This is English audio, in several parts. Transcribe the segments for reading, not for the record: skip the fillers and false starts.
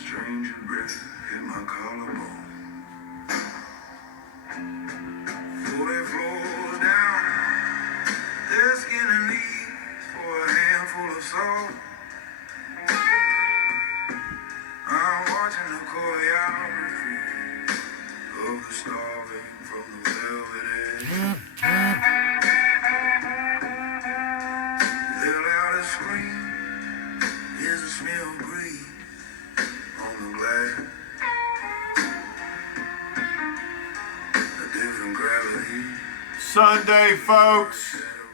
Stranger breath hit my collarbone. Though they flows down, they're skinning knees for a handful of salt. I'm watching the choreography of the starving from the velvet edge. Their loudest scream is a smell of grease on the glass. A different gravity. Sunday, folks.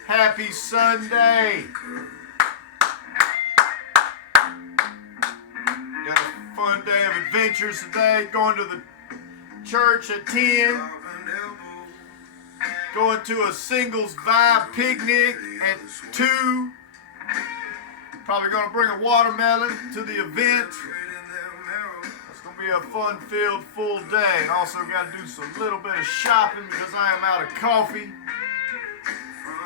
Happy Sunday. Got a fun day of adventures today. Going to the church at 10. Going to a singles vibe picnic at 2. Probably going to bring a watermelon to the event. It's going to be a fun-filled, full day. And also got to do some little bit of shopping because I am out of coffee.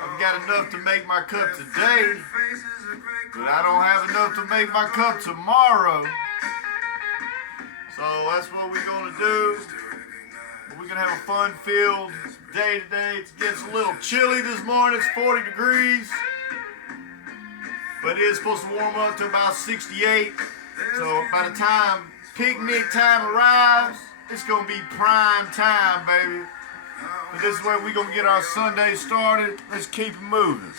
I've got enough to make my cup today, but I don't have enough to make my cup tomorrow. So that's what we're going to do. We're going to have a fun-filled day today. It gets a little chilly this morning. It's 40 degrees. But it is supposed to warm up to about 68. So by the time picnic time arrives, it's going to be prime time, baby. But this is where we're going to get our Sunday started. Let's keep it moving.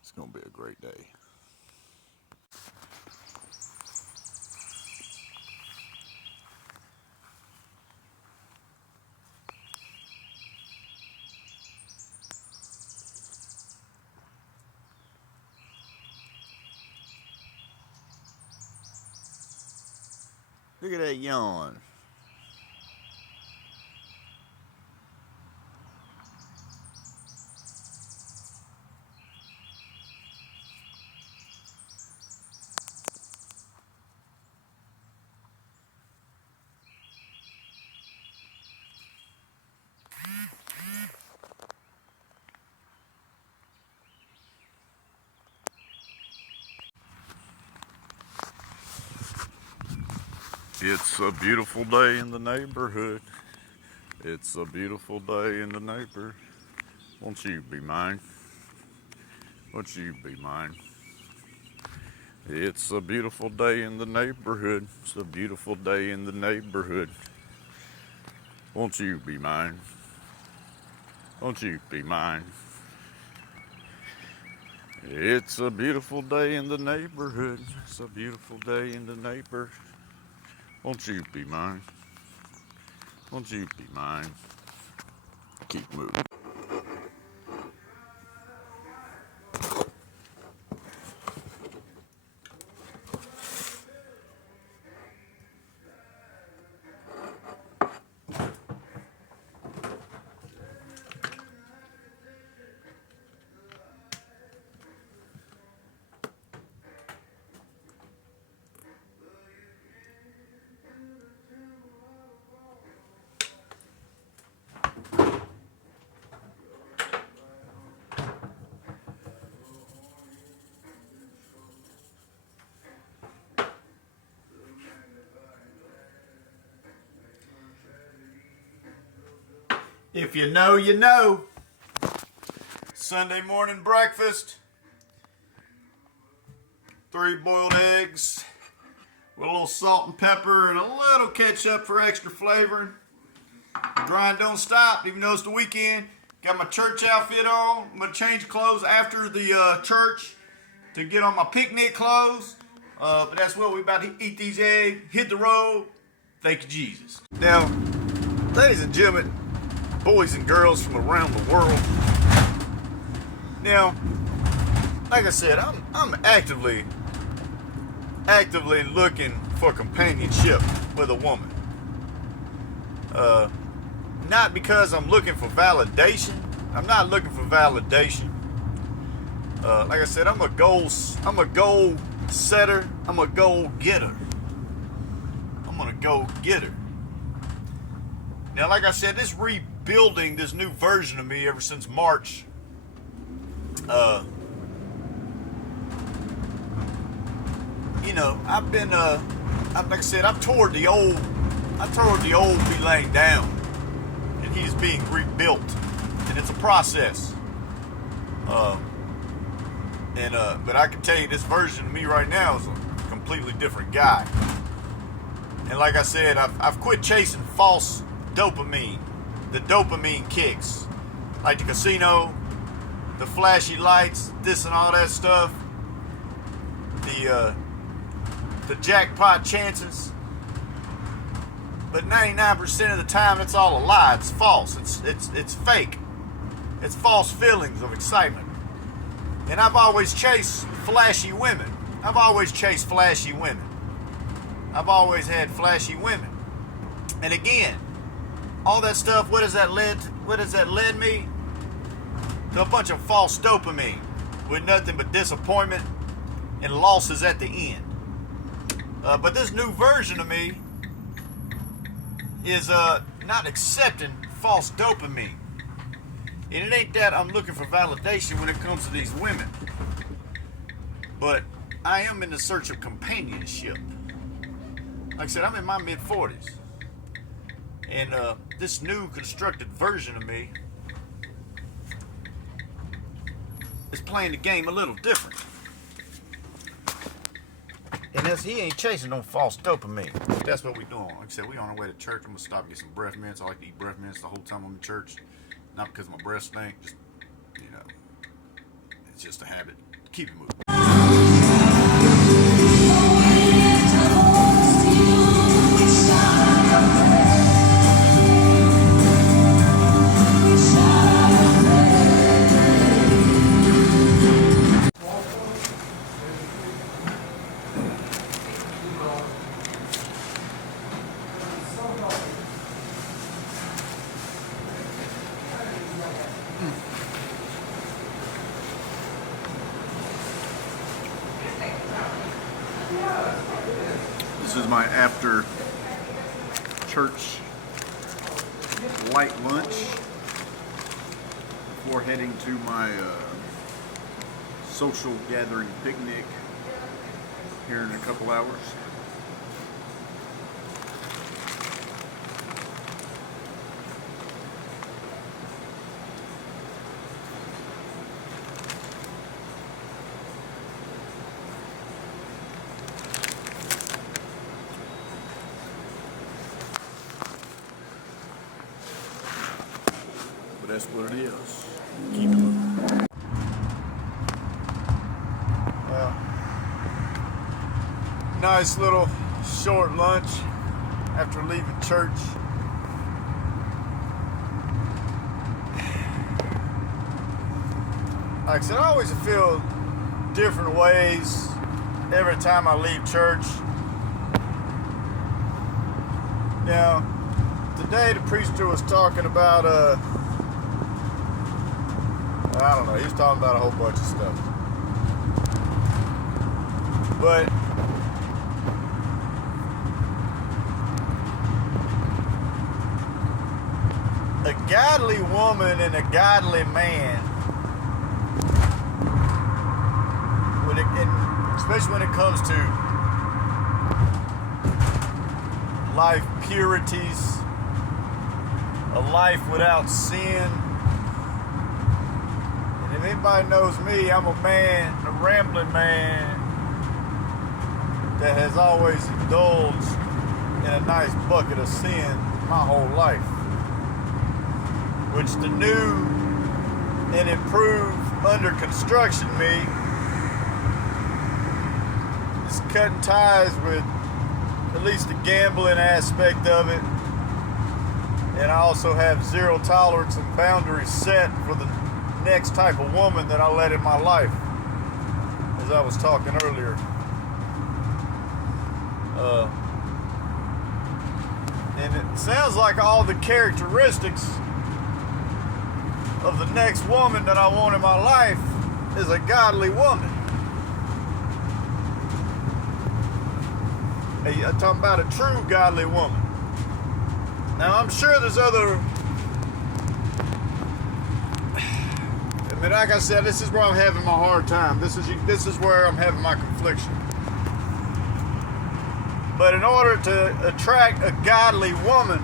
It's going to be a great day. Look at that yawn. It's a beautiful day in the neighborhood. It's a beautiful day in the neighbor. Won't you be mine? Won't you be mine? It's a beautiful day in the neighborhood. It's a beautiful day in the neighborhood. Won't you be mine? Won't you be mine? It's a beautiful day in the neighborhood. It's a beautiful day in the neighbor. Won't you be mine? Won't you be mine? Keep moving. If you know, you know. Sunday morning breakfast. 3 boiled eggs with a little salt and pepper and a little ketchup for extra flavoring. The grind don't stop, even though it's the weekend. Got my church outfit on. I'm going to change clothes after the church to get on my picnic clothes. But that's what we're about to eat these eggs. Hit the road. Thank you, Jesus. Now, ladies and gentlemen, boys and girls from around the world, Now, like I said, I'm actively looking for companionship with a woman. Not because I'm looking for validation. I'm not looking for validation. Like I said, I'm a goal setter. I'm a goal getter. I'm gonna go getter. Now, like I said, this rebuilding this new version of me ever since March. You know, I've been like I said, I've toured the old be laying down, and he's being rebuilt, and it's a process. But I can tell you, this version of me right now is a completely different guy. And like I said, I've quit chasing false dopamine, the dopamine kicks, like the casino, the flashy lights, this and all that stuff, the jackpot chances. But 99% of the time, it's all a lie. It's false. It's fake. It's false feelings of excitement. And I've always chased flashy women. I've always chased flashy women. I've always had flashy women. And again, all that stuff, what has that led me? To a bunch of false dopamine with nothing but disappointment and losses at the end. But this new version of me is not accepting false dopamine. And it ain't that I'm looking for validation when it comes to these women. But I am in the search of companionship. Like I said, I'm in my mid-40s. And this new constructed version of me is playing the game a little different. And he ain't chasing no false dopamine. That's what we doing. Like I said, we on our way to church. I'm gonna stop and get some breath mints. I like to eat breath mints the whole time I'm in church. Not because my breath stink, just, you know, it's just a habit. Keep it moving. This is my after church light lunch before heading to my social gathering picnic here in a couple hours. But that's what it is. Keep it moving. Well, nice little short lunch after leaving church. Like I said, I always feel different ways every time I leave church. Now, today the preacher was talking about I don't know, he was talking about a whole bunch of stuff. But a godly woman and a godly man, especially when it comes to life purities, a life without sin. And if anybody knows me, I'm a man, a rambling man that has always indulged in a nice bucket of sin my whole life, which the new and improved under construction me is cutting ties with at least the gambling aspect of it. And I also have zero tolerance and boundaries set for the next type of woman that I let in my life, as I was talking earlier. And it sounds like all the characteristics of the next woman that I want in my life is a godly woman. I'm talking about a true godly woman. Now I'm sure there's other, I mean, like I said, this is where I'm having my hard time. This is where I'm having my confliction. But in order to attract a godly woman,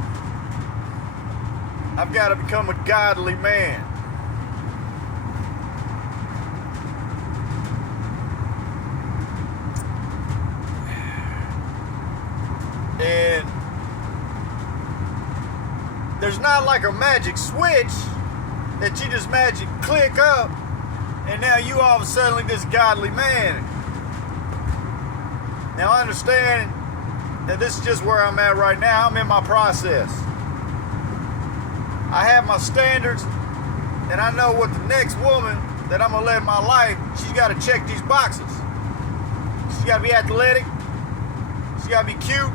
I've got to become a godly man. And there's not like a magic switch that you just magic click up and now you all of a sudden this godly man. Now I understand that this is just where I'm at right now. I'm in my process. I have my standards and I know what the next woman that I'm gonna let in my life, she's gotta check these boxes. She's gotta be athletic. She's gotta be cute.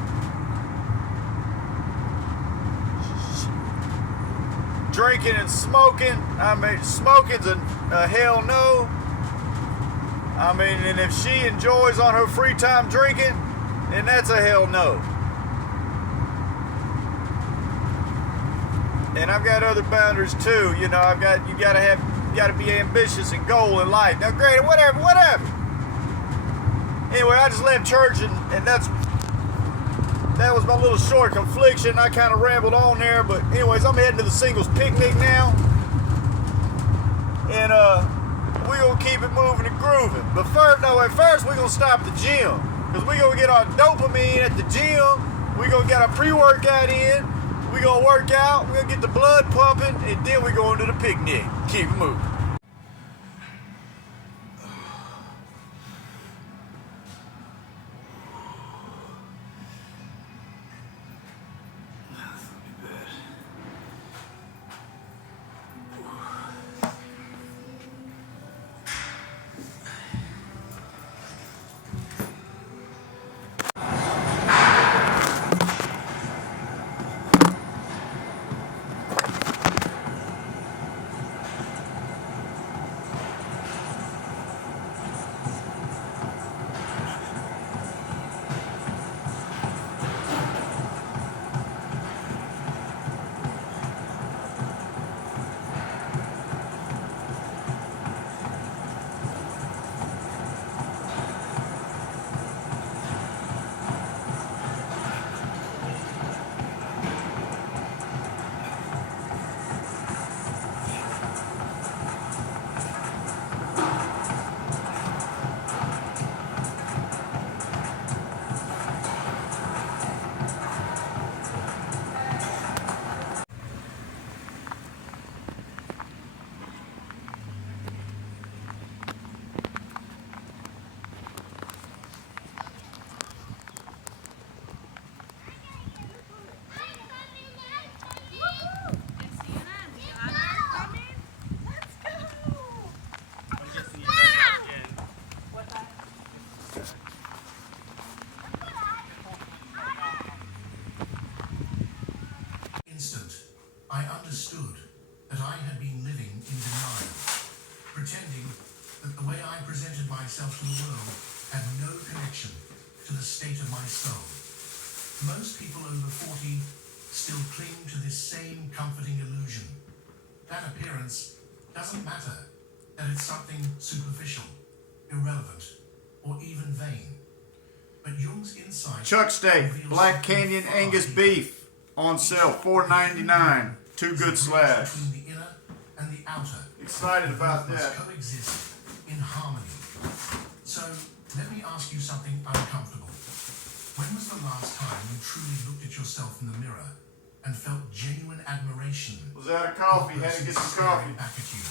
Drinking and smoking, I mean, smoking's a hell no. I mean, and if she enjoys on her free time drinking, then that's a hell no. And I've got other boundaries too. You know, you gotta be ambitious and goal in life. Now, great, whatever. Anyway, I just left church and that was my little short confliction. I kind of rambled on there, but anyways, I'm heading to the singles picnic now. And we're going to keep it moving and grooving. But first we're going to stop at the gym. Because we're going to get our dopamine at the gym. We're going to get our pre-workout in. We're going to work out. We're going to get the blood pumping. And then we're going to the picnic. Keep it moving. I understood that I had been living in denial, pretending that the way I presented myself to the world had no connection to the state of my soul. Most people over 40 still cling to this same comforting illusion. That appearance doesn't matter, that it's something superficial, irrelevant, or even vain. But Jung's insight... Chuck steak, Black Canyon Angus beef, on sale, $4.99. 2 good slabs. Between the inner and the outer. Excited about must that. coexist in harmony. So, let me ask you something uncomfortable. When was the last time you truly looked at yourself in the mirror and felt genuine admiration? Was that a coffee? Had to get some coffee. Back at you.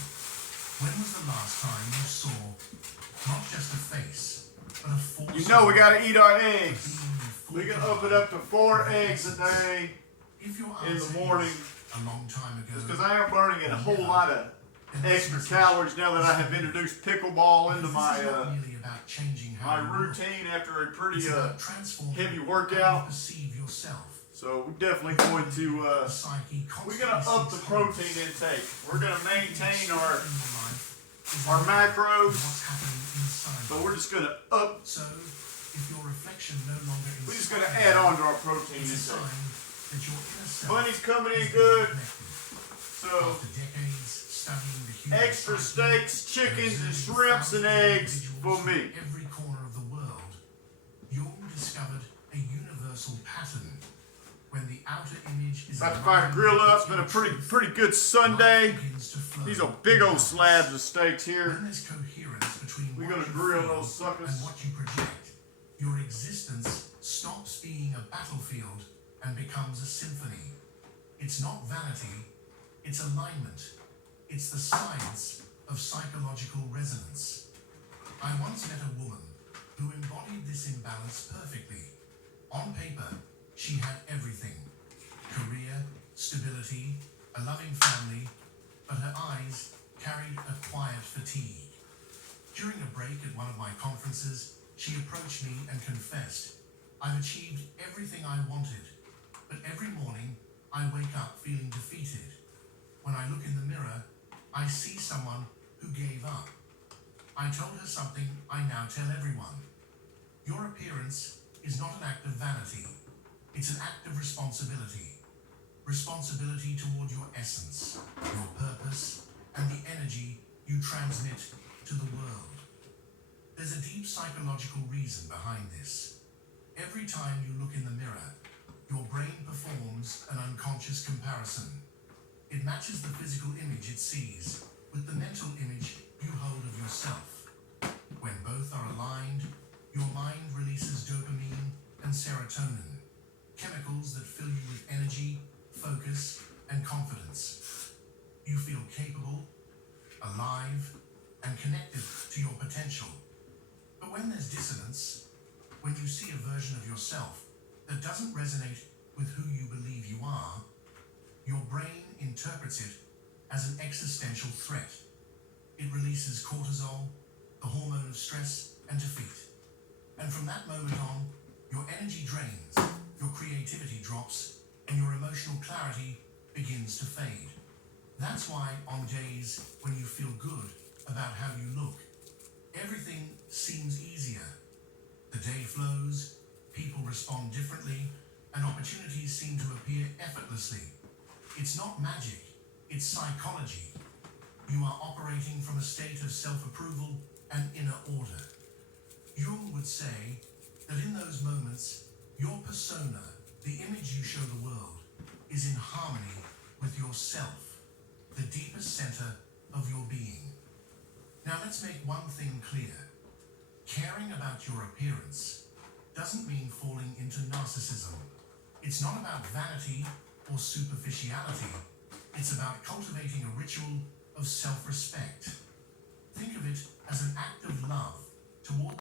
When was the last time you saw not just a face, but a force? You know we gotta eat our eggs. We can open up to 4 eggs a day if your in the answer morning. is a long time ago. Just because I am burning in a whole lot of extra calories now that I have introduced pickleball into my Really about changing how my you routine after a pretty It's about transforming heavy how you workout. perceive yourself. So we're definitely going to The psyche we're gonna constantly up the seeks protein wholeness. intake. We're gonna maintain In our your life is our about macros, what's happening inside but you. we're just gonna up. So, if your reflection no longer We're just gonna inspires add you, on to our protein it's a intake. sign that your inner self Bunny's coming in has been good. neglected. So After decades studying the human extra psyche steaks, chickens, and shrimps and eggs for from me. every corner of the world, Jung discovered a universal pattern. When the outer image is About to fire the grill up. It's been a pretty good Sunday. These are big old slabs of steaks here. When there's coherence between We're what gonna you grill feel those suckers. and what you project, your existence stops being a battlefield and becomes a symphony. It's not vanity, it's alignment. It's the science of psychological resonance. I once met a woman who embodied this imbalance perfectly. On paper, she had everything: career, stability, a loving family, but her eyes carried a quiet fatigue. During a break at one of my conferences, she approached me and confessed, "I've achieved everything I wanted, but every morning I wake up feeling defeated. When I look in the mirror, I see someone who gave up." I told her something I now tell everyone. Your appearance is not an act of vanity. It's an act of responsibility. Responsibility toward your essence, your purpose, and the energy you transmit to the world. There's a deep psychological reason behind this. Every time you look in the mirror, your brain performs an unconscious comparison. It matches the physical image it sees with the mental image you hold of yourself. When both are aligned, your mind releases dopamine and serotonin, chemicals that fill you with energy, focus, and confidence. You feel capable, alive, and connected to your potential. But when there's dissonance, when you see a version of yourself that doesn't resonate with who you believe you are, your brain interprets it as an existential threat. It releases cortisol, the hormone of stress and defeat. And from that moment on, your energy drains, your creativity drops, and your emotional clarity begins to fade. That's why on days when you feel good about how you look, everything seems easier. The day flows, people respond differently, and opportunities seem to appear effortlessly. It's not magic, it's psychology. You are operating from a state of self-approval and inner order. Jung would say that in those moments, your persona, the image you show the world, is in harmony with yourself, the deepest center of your being. Now let's make one thing clear. Caring about your appearance doesn't mean falling into narcissism. It's not about vanity or superficiality. It's about cultivating a ritual of self-respect. Think of it as an act of love toward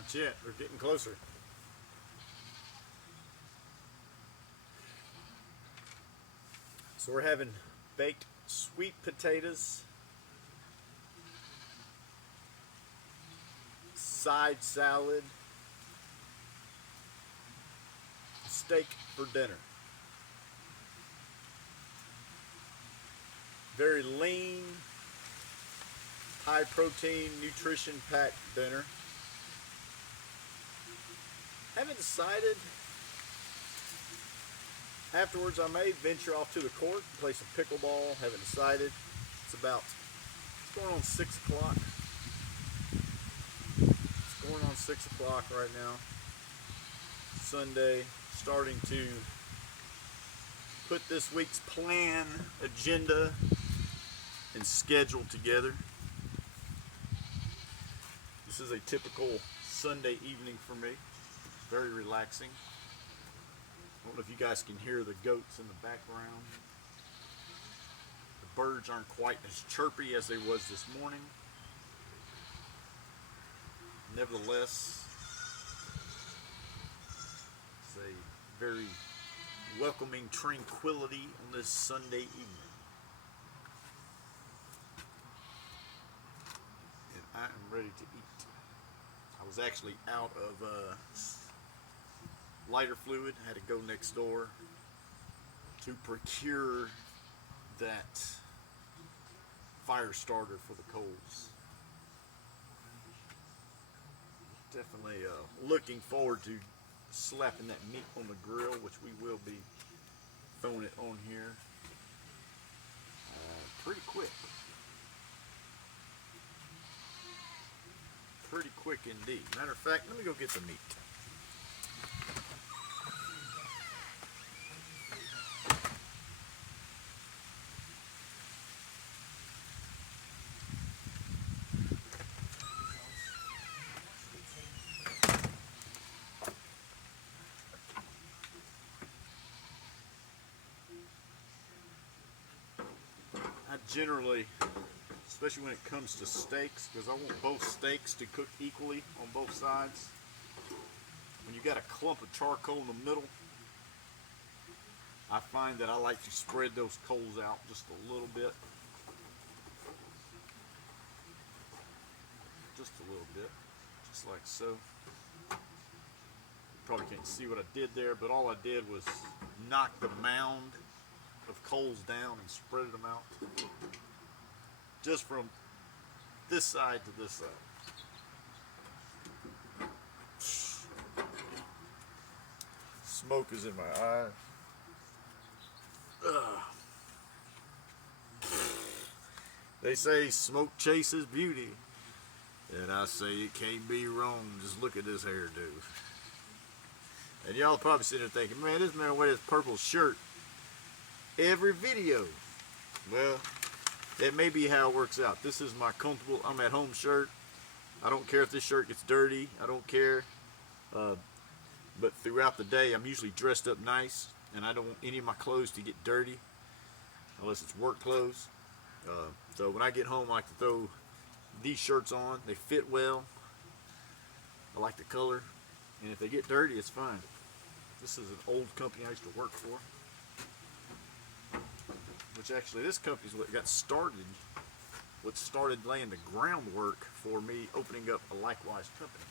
Not yet. We're getting closer. So we're having baked sweet potatoes, side salad, steak for dinner. Very lean, high protein, nutrition packed dinner. Haven't decided. Afterwards, I may venture off to the court and play some pickleball. Haven't decided. It's going on 6 o'clock. It's going on 6 o'clock right now. Sunday, starting to put this week's plan, agenda, and schedule together. This is a typical Sunday evening for me. Very relaxing. I don't know if you guys can hear the goats in the background. The birds aren't quite as chirpy as they was this morning. Nevertheless, it's a very welcoming tranquility on this Sunday evening. And I am ready to eat. I was actually out of lighter fluid. I had to go next door to procure that fire starter for the coals. Definitely looking forward to slapping that meat on the grill, which we will be throwing it on here pretty quick. Pretty quick indeed. Matter of fact, let me go get the meat. I generally, especially when it comes to steaks, because I want both steaks to cook equally on both sides. When you got a clump of charcoal in the middle, I find that I like to spread those coals out just a little bit. Just a little bit, just like so. You probably can't see what I did there, but all I did was knock the mound of coals down and spread them out just from this side to this side. Smoke is in my eye. They say smoke chases beauty, and I say it can't be wrong. Just look at this hairdo. And y'all probably sitting there thinking, man, this man wears this purple shirt every video. Well, that may be how it works out. This is my comfortable, I'm at home shirt. I don't care if this shirt gets dirty. I don't care. But throughout the day, I'm usually dressed up nice, and I don't want any of my clothes to get dirty unless it's work clothes. So when I get home, I like to throw these shirts on. They fit well. I like the color. And if they get dirty, it's fine. This is an old company I used to work for. Which actually, this company is what got started, what started laying the groundwork for me opening up a likewise company.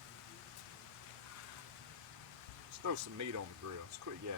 Let's throw some meat on the grill. Let's quit yapping.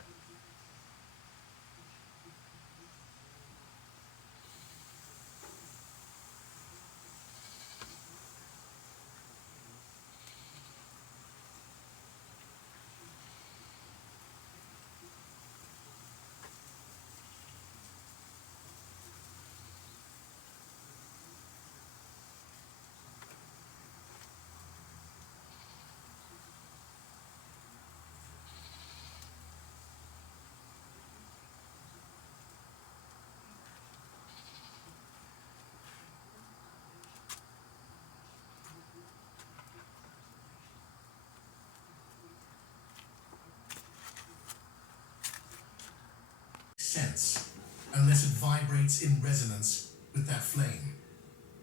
Sense, unless it vibrates in resonance with that flame.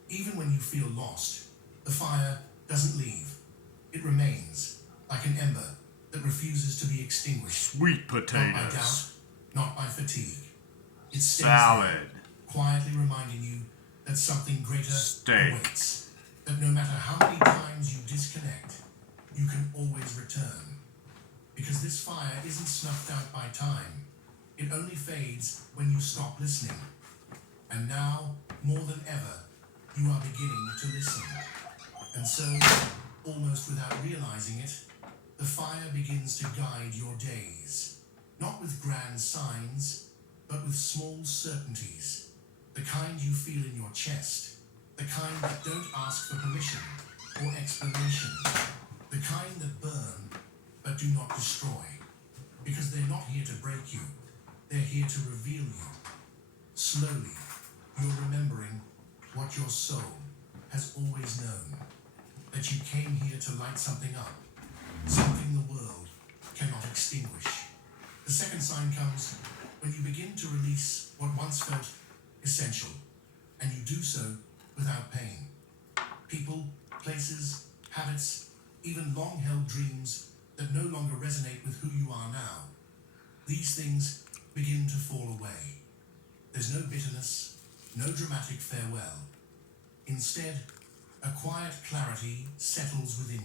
Even when you feel lost, the fire doesn't leave. It remains, like an ember that refuses to be extinguished. Sweet Not by doubt, potatoes. not by fatigue. It stays Salad. there, quietly reminding you that something greater Steak. awaits. That no matter how many times you disconnect, you can always return. Because this fire isn't snuffed out by time. It only fades when you stop listening. And now, more than ever, you are beginning to listen. And so, almost without realizing it, the fire begins to guide your days. Not with grand signs, but with small certainties. The kind you feel in your chest. The kind that don't ask for permission or explanation. The kind that burn, but do not destroy. Because they're not here to break you. They're here to reveal you. Slowly, you're remembering what your soul has always known. That you came here to light something up. Something the world cannot extinguish. The second sign comes when you begin to release what once felt essential. And you do so without pain. People, places, habits, even long-held dreams that no longer resonate with who you are now. These things begin to fall away. There's no bitterness, no dramatic farewell. Instead, a quiet clarity settles within you.